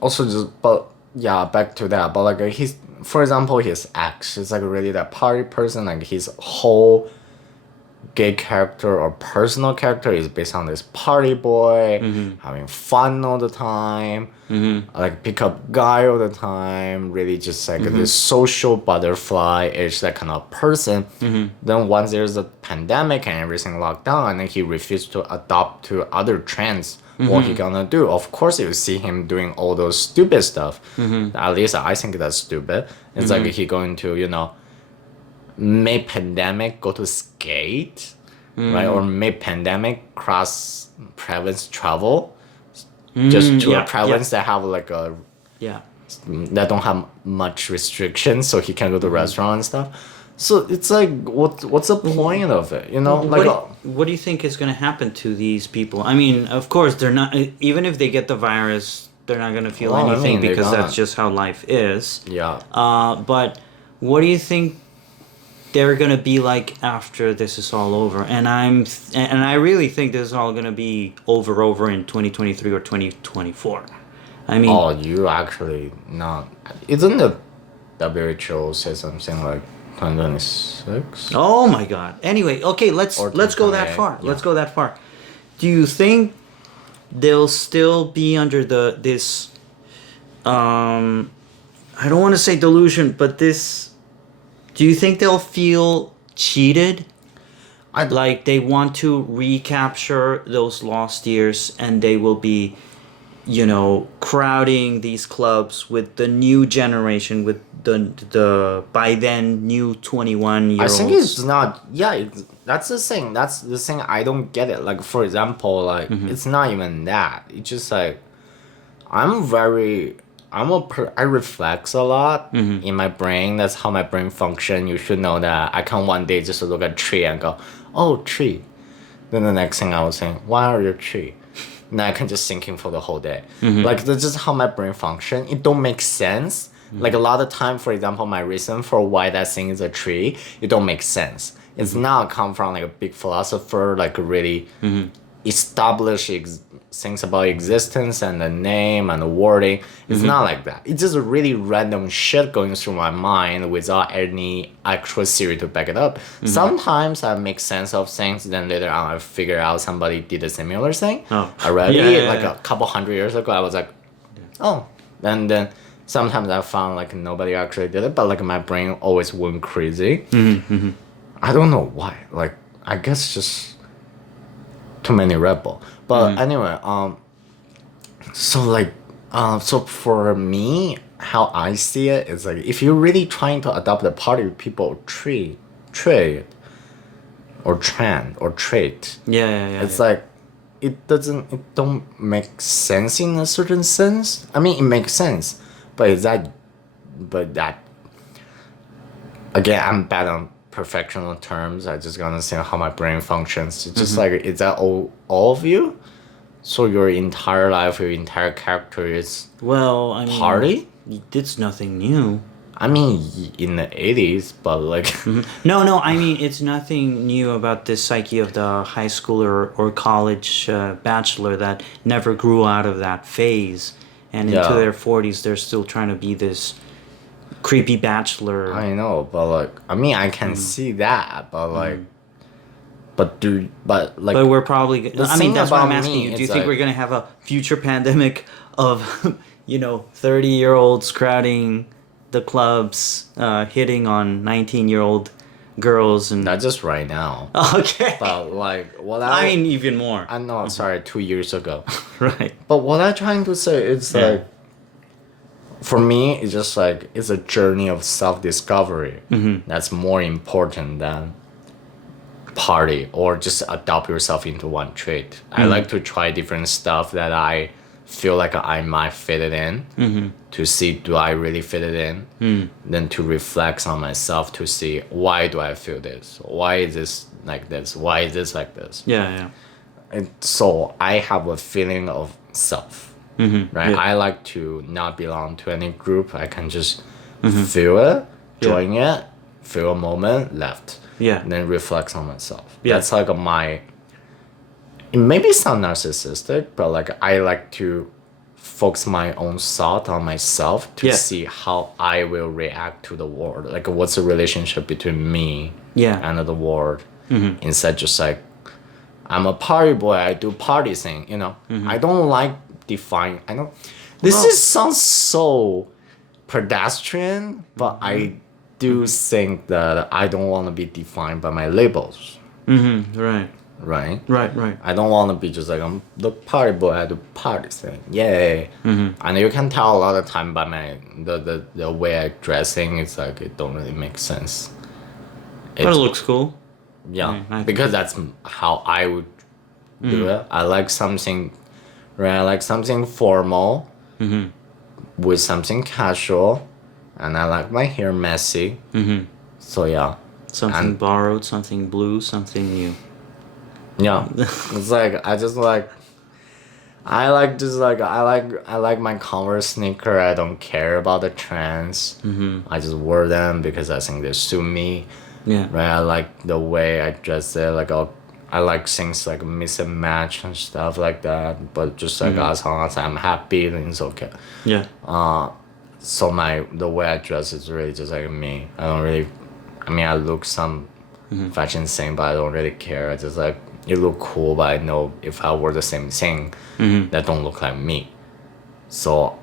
also but yeah, back to that. But like he's, for example, his ex is like really that party person. Like his whole gay character or personal character is based on this party boy, having fun all the time, like pick up guy all the time, really just like this social butterfly is that kind of person. Then once there's a pandemic and everything locked down, and then he refused to adopt to other trends. What he gonna do? Of course, you see him doing all those stupid stuff. At least I think that's stupid. It's like he going to, mid pandemic go to skate, right? Or mid pandemic cross province travel, just to yeah, a province that have like a Yeah. that don't have much restrictions, so he can go to restaurant and stuff. So it's like, what's the point of it? Like. What do you think is going to happen to these people? I mean, of course, they're not. Even if they get the virus, they're not going to feel Well, I anything mean, they're because that's not. just how life is. Yeah. But what do you think they're going to be like after this is all over? And I really think this is all going to be over in 2023 or 2024. I mean, Oh, you actually not. Isn't the WHO say something like 2026? oh my God. Anyway, okay, let's Or go that 2028, far. yeah. Let's go that far. Do you think they'll still be under this I don't want to say delusion, but this, do you think they'll feel cheated? Like they want to recapture those lost years and they will be, crowding these clubs with the new generation, with the by then new 21-year-olds. I think it's not. Yeah, that's the thing. That's the thing. I don't get it. Like, for example, like it's not even that. It's just like I reflex a lot in my brain. That's how my brain function. You should know that. I can one day just look at a tree and go, "Oh, tree." Then the next thing I was saying, "Why are you a tree?" And I can just thinking for the whole day. Like that's just how my brain function. It don't make sense. Like a lot of time, for example, my reason for why that thing is a tree, it don't make sense. It's not come from like a big philosopher, like really establish things about existence and the name and the wording. It's not like that. It's just really random shit going through my mind without any actual theory to back it up. Sometimes I make sense of things, then later on I figure out somebody did a similar thing already. A couple hundred years ago, I was like, oh. And then sometimes I found like nobody actually did it, but like my brain always went crazy. I don't know why. Like, I guess just too many Red Bull. But anyway, so for me, how I see it is like, if you're really trying to adopt the party people trait or trend or trait, Yeah. it's like it don't make sense in a certain sense. I mean, it makes sense, but that again, I'm bad on perfectional terms. I just gonna say how my brain functions. It's just like, is that all of you? So your entire life, your entire character is Well, I mean, party? It's nothing new. I mean, in the 80s, but like, No, I mean, it's nothing new about this psyche of the high schooler or college bachelor that never grew out of that phase. And into Yeah. their 40s, they're still trying to be this creepy bachelor. I know, but like, I mean, I can see that, but like, but like, But we're probably. the I mean, thing that's what I'm about asking me, you. Do you it's think like- we're gonna have a future pandemic of, 30-year-olds crowding the clubs, hitting on 19-year-old girls and? not just right now, Okay. but like, what I mean, even more. I know, sorry, 2 years ago. Right. But what I'm trying to say is Yeah. like, for me, it's just like it's a journey of self-discovery. That's more important than party or just adopt yourself into one trait. I like to try different stuff that I feel like I might fit it in to see do I really fit it in. Then to reflect on myself to see why do I feel this? Why is this like this? Why is this like this? Yeah. And so I have a feeling of self, right? Yeah. I like to not belong to any group. I can just feel it, join it, feel a moment, left, Yeah. and then reflect on myself. Yeah. That's like my. It maybe sound narcissistic, but like I like to focus my own thought on myself to Yeah. see how I will react to the world. Like what's the relationship between me Yeah. and the world, instead just like I'm a party boy. I do party thing. I don't like define. I don't. This Well- sounds so pedestrian, but I do think that I don't want to be defined by my labels. Right. Right. Right. I don't want to be just like I'm the party boy. I do party thing. Yay. And you can tell a lot of time by my the way I dressing. It's like it don't really make sense. But it looks cool. Yeah, I- because that's how I would do it. I like something, right? I like something formal with something casual, and I like my hair messy. So yeah, Something And- borrowed, something blue, something new. yeah. It's like I just like. I like just like I like my Converse sneaker. I don't care about the trends. I just wear them because I think they suit me. Yeah. Right, I like the way I dress it. Like I like things like mix and match and stuff like that. But just like as long as I'm happy, then it's okay. Yeah. So the way I dress is really just like me. I don't really. I mean, I look some fashion thing, but I don't really care. I just like it look cool, but I know if I wore the same thing, that don't look like me. So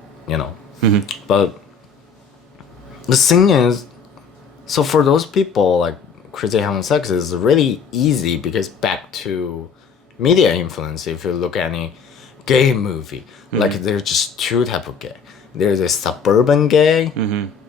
but the thing is. So for those people, like crazy having sex is really easy because back to media influence. If you look at any gay movie, like there's just two type of gay. There's a suburban gay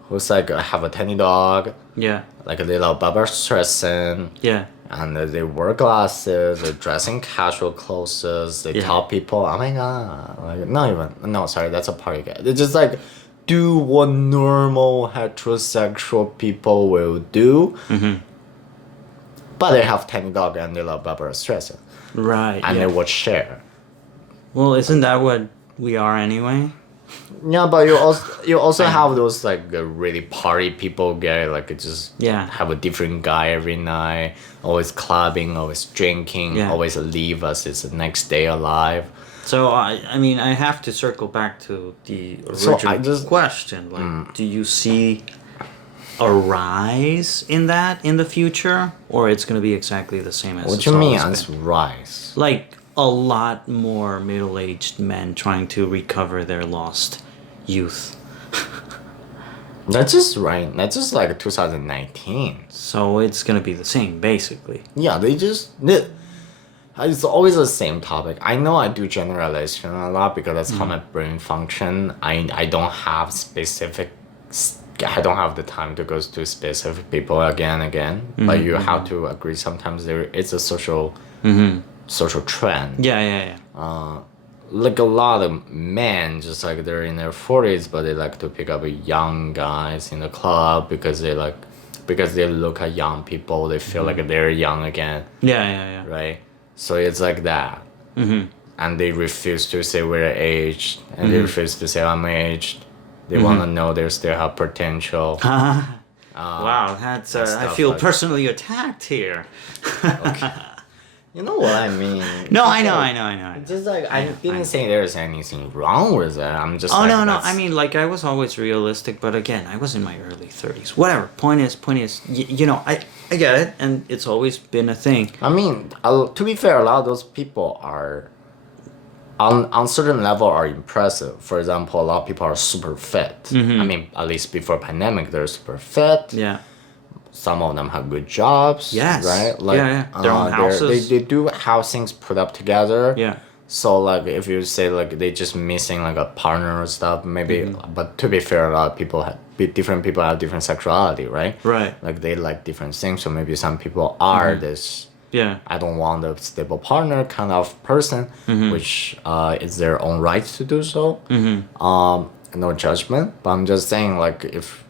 who's like have a tiny dog, Yeah. like a little Barbara Streisand, Yeah. and they wear glasses, they dress in casual clothes, they Yeah. tell people, oh my god, like no, sorry, that's a party guy. They just like do what normal heterosexual people will do, but they have tiny dog and they love Barbara Streisand, Right. and yeah. they would share. Well, isn't that what we are anyway? Yeah, but you also have those like the really party people gay, like it just Yeah. have a different guy every night, always clubbing, always drinking, Yeah. always leave us is the next day alive. So I mean, I have to circle back to the So original I just- question. Like, do you see a rise in that in the future, or it's going to be exactly the same as? What it's you mean always as been? rise? Like a lot more middle-aged men trying to recover their lost youth. That's just right. That's just like 2019. So it's going to be the same, basically. Yeah, it's always the same topic. I know I do generalization a lot because that's how my brain function. I don't have I don't have the time to go to specific people again and again. But you have to agree sometimes it's a social trend. Yeah. Like a lot of men, just like they're in their 40s, but they like to pick up young guys in the club because they look at young people, they feel like they're young again, Yeah. right? So it's like that. And they refuse to say we're aged, and they refuse to say I'm aged. They want to know they still have potential. Wow, that's I stuff feel like- personally attacked here. You know what I mean? No, Just I know, like- I know. Just like I didn't say there's anything wrong with it. I'm just. Oh like, no, no. that's- I mean, like I was always realistic, but again, I was in my early 30s. Whatever. Point is, you know, I get it, and it's always been a thing. I mean, to be fair, a lot of those people are. On certain level are impressive. For example, a lot of people are super fit. I mean, at least before pandemic, they're super fit. Yeah. Some of them have good jobs. Yes. Right. Yeah. Their own houses. They do have things put up together. Yeah. So like, if you say like they just missing like a partner or stuff, maybe. But to be fair, a lot of people different people have different sexuality, right? Right. Like they like different things. So maybe some people are this. Yeah. I don't want a stable partner kind of person, which is their own right to do so. No judgment, but I'm just saying like if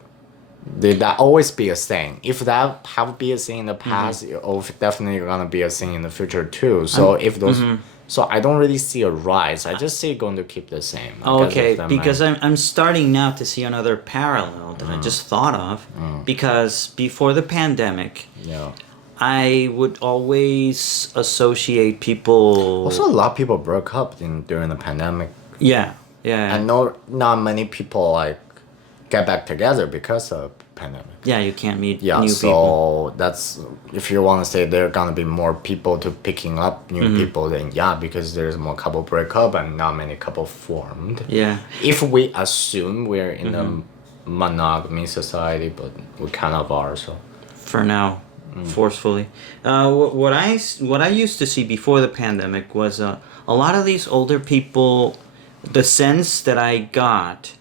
that always be a thing. If that have be a thing in the past, it's definitely gonna be a thing in the future too. So if those, so I don't really see a rise. I just see it going to keep the same. Okay, because I'm starting now to see another parallel that I just thought of. Because before the pandemic, Yeah. I would always associate people. Also, a lot of people broke up during the pandemic. Yeah. Yeah. And not many people like get back together because of pandemic. Yeah, you can't meet Yeah, new so people. that's if you want to say there are gonna be more people to picking up new people, then yeah, because there's more couple break up and not many couple formed. Yeah. If we assume we're in a monogamy society, but we kind of are, so. For now, forcefully. What I used to see before the pandemic was a lot of these older people. The sense that I got,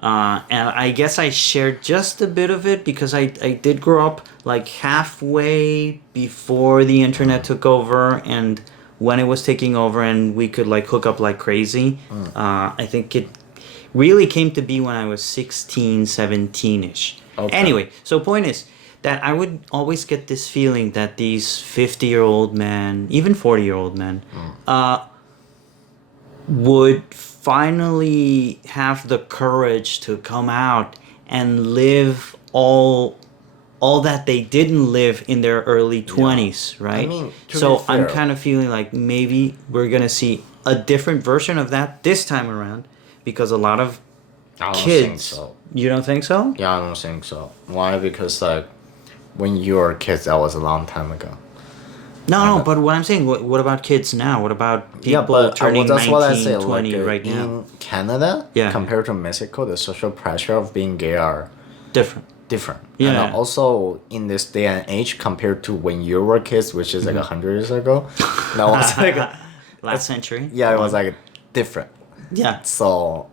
and I guess I shared just a bit of it because I did grow up like halfway before the internet took over and when it was taking over and we could like hook up like crazy. I think it really came to be when I was 16, 17-ish. Okay. Anyway, so point is that I would always get this feeling that these 50-year-old men, even 40-year-old men, would finally have the courage to come out and live all that they didn't live in their early 20s, right? I mean, to so be fair- I'm kind of feeling like maybe we're going to see a different version of that this time around because a lot of I don't kids. think so. You don't think so? Yeah, I don't think so. Why? Because like when you were kids, that was a long time ago. No, but what I'm saying, what about kids now? What about people turning that's 19, what I say, 20 like, right now? in Canada, Yeah. compared to Mexico, the social pressure of being gay are Different. different. Yeah. And also in this day and age, compared to when you were kids, which is like 100 years ago, that was like Last century? yeah, it was like different. Yeah. So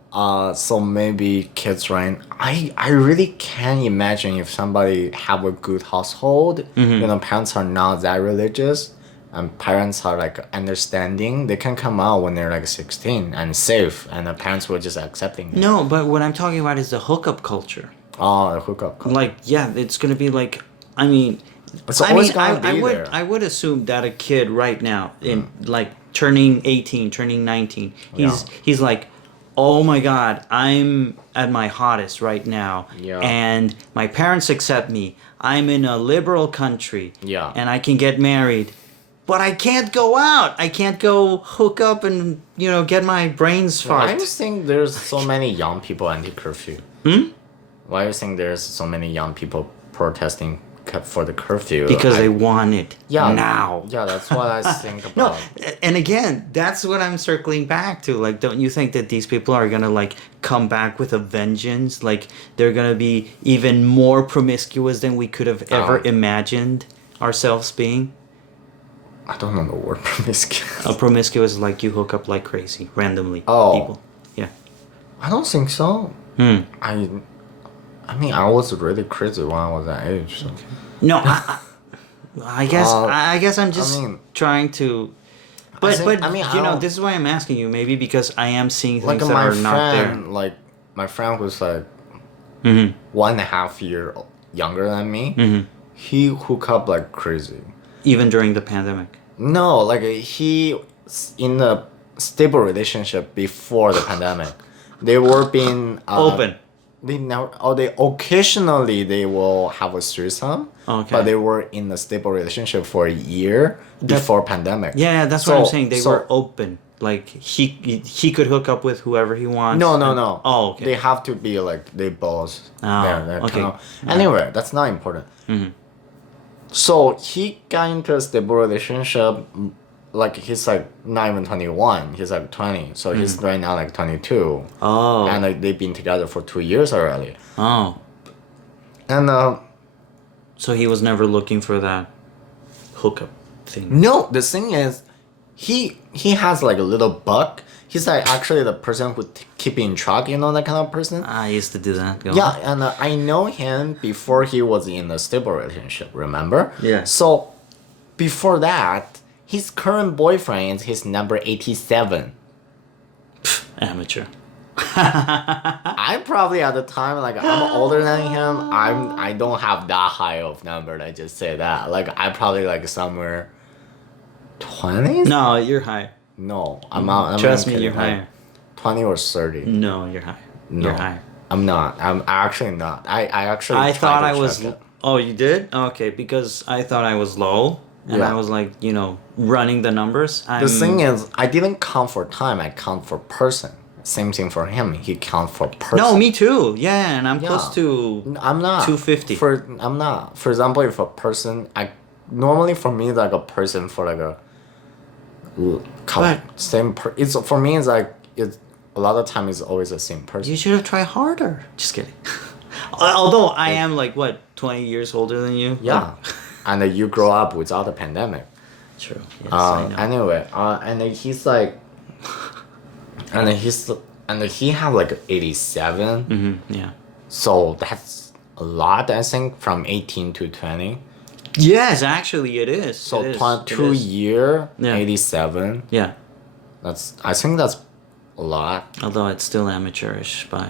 so maybe kids right. I really can't imagine if somebody have a good household. You know, parents are not that religious, and parents are like understanding. They can come out when they're like 16 and safe, and the parents were just accepting it. No, but what I'm talking about is the hookup culture. Oh, the hookup. Like, yeah, it's gonna be like, I mean, It's always gonna I be would there. I would assume that a kid right now in like turning 18, turning 19, he's like, oh my God, I'm at my hottest right now, Yeah. and my parents accept me. I'm in a liberal country, Yeah. and I can get married. But I can't go out. I can't go hook up and, get my brains Why do you fucked. think there's so many young people anti-curfew? Why do you think there's so many young people protesting for the curfew? Because they want it yeah now. Yeah, that's what I think about. No, and again, that's what I'm circling back to. Like, don't you think that these people are gonna like come back with a vengeance? Like, they're gonna be even more promiscuous than we could have ever imagined ourselves being. I don't know the word promiscuous. A promiscuous, like you hook up like crazy, randomly. Oh. People. Yeah. I don't think so. Hmm. I mean, I was really crazy when I was that age. So. No, I guess I guess I'm just mean- trying to. But think- I mean, I don't- this is why I'm asking you. Maybe because I am seeing Like things that my are not there. friend, like my friend who's like Mm-hmm. 1.5 year younger than me. Mm-hmm. He hooked up like crazy. Even during the pandemic. No, like he in a stable relationship before the pandemic. They were being Open. they never. Oh, they occasionally they will have a threesome. Okay. But they were in a stable relationship for a year before pandemic. Yeah, that's what I'm So- saying. They so- were open. Like he could hook up with whoever he wants. No, and- no. Oh, okay. They have to be like they both. Oh, they're okay. kind of- Anyway, that's not important. Mhm. So he got into a stable relationship. Like he's like not even 21. He's like 20. So he's right now like 22. Oh. And like they've been together for 2 years already. Oh. And So he was never looking for that hookup thing. no, the thing is, he has like a little bug. He's like actually the person who keep in track, you know, that kind of person. I used to do that. Go on. Yeah, and I know him before he was in a stable relationship. Remember? Yeah. So before that, his current boyfriend is his number 87. Amateur. I probably at the time like I'm older than him. I don't have that high of number. I just say that. Like I probably like somewhere 20s. No, you're high. No, I'm not. I'm Trust not me, you're kidding, like, higher. 20 or 30. No, you're high. No. You're higher. I'm not. I'm actually not. I actually. I tried thought to I was. check it. Oh, you did? Okay, because I thought I was low, and Yeah. I was like, running the numbers. The thing is, I didn't count for time. I count for person. Same thing for him. He count for person. No, me too. Yeah, and I'm Yeah. close to. I'm not 250. I'm not. For example, if a person, I normally for me like a person for like a. But- It's for me. It's like it's a lot of time. It's always the same person. You should have tried harder. Just kidding. Although I am like what 20 years older than you. Yeah, and you grow up without the pandemic. True. Yes, I know. Anyway, and then he's like, and then he have like 87. Yeah. So that's a lot, I think, from 18 to 20. Yes, actually, it is. So It is. 2 It is. year, Yeah. 87. Yeah. I think that's a lot Although it's still amateurish by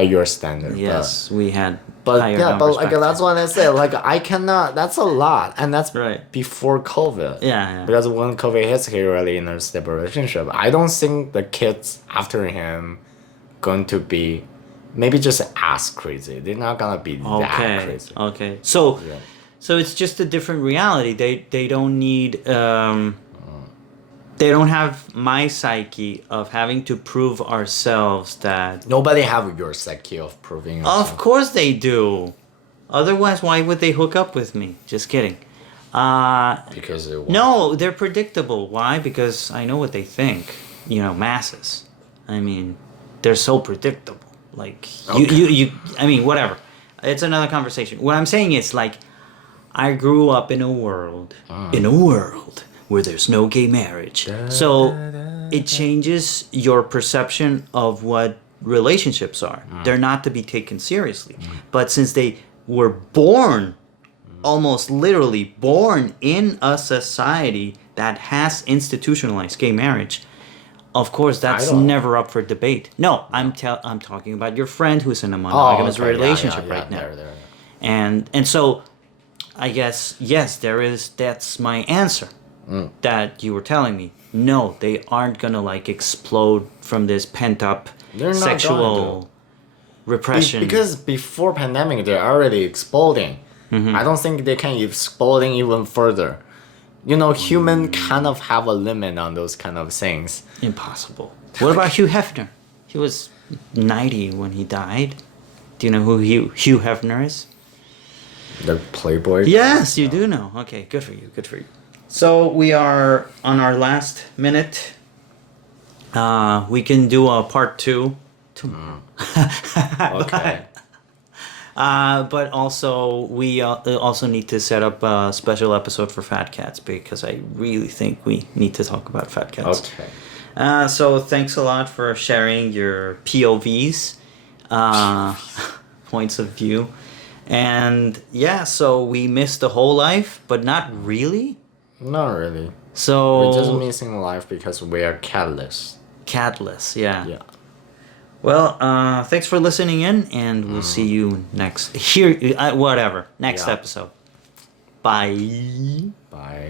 your standard. yes, we had But higher yeah, but numbers like back that's then. what I say. Like I cannot. That's a lot, and that's Right. before COVID. Yeah. Because when COVID hits, he really in a stable relationship. I don't think the kids after him going to be maybe just as crazy. They're not gonna be that Okay. crazy. Okay. So Yeah. so it's just a different reality. They don't need they don't have my psyche of having to prove ourselves that Nobody have your psyche of proving yourself. of course they do. Otherwise why would they hook up with me? Just kidding. Because it No, they're predictable. Why? Because I know what they think. Masses. I mean, they're so predictable. Like you I mean, whatever. It's another conversation. What I'm saying is like I grew up in a world where there's no gay marriage. So it changes your perception of what relationships are. They're not to be taken seriously. But since they were born almost literally born in a society that has institutionalized gay marriage, of course that's never up for debate. No, I'm talking about your friend who's in a monogamous relationship right now. There. And so I guess yes, that's my answer that you were telling me. No, they aren't gonna like explode from this pent up They're not going sexual repression. Because before pandemic, they're already exploding. I don't think they can exploding even further. Human kind of have a limit on those kind of things. Impossible. What about Hugh Hefner? He was 90 when he died. Do you know who Hugh Hefner is? The Playboy. Yes, you do know. Okay, good for you. Good for you. So we are on our last minute. We can do a part 2 tomorrow. Okay. But also we also need to set up a special episode for Fat Cats because I really think we need to talk about Fat Cats. Okay. So thanks a lot for sharing your POVs, points of view. And yeah, so we missed the whole life, but not really. Not really. So We're just missing life because we are catless. catless, yeah. Yeah. Well, thanks for listening in, and we'll see you next next Yeah. episode. Bye. Bye.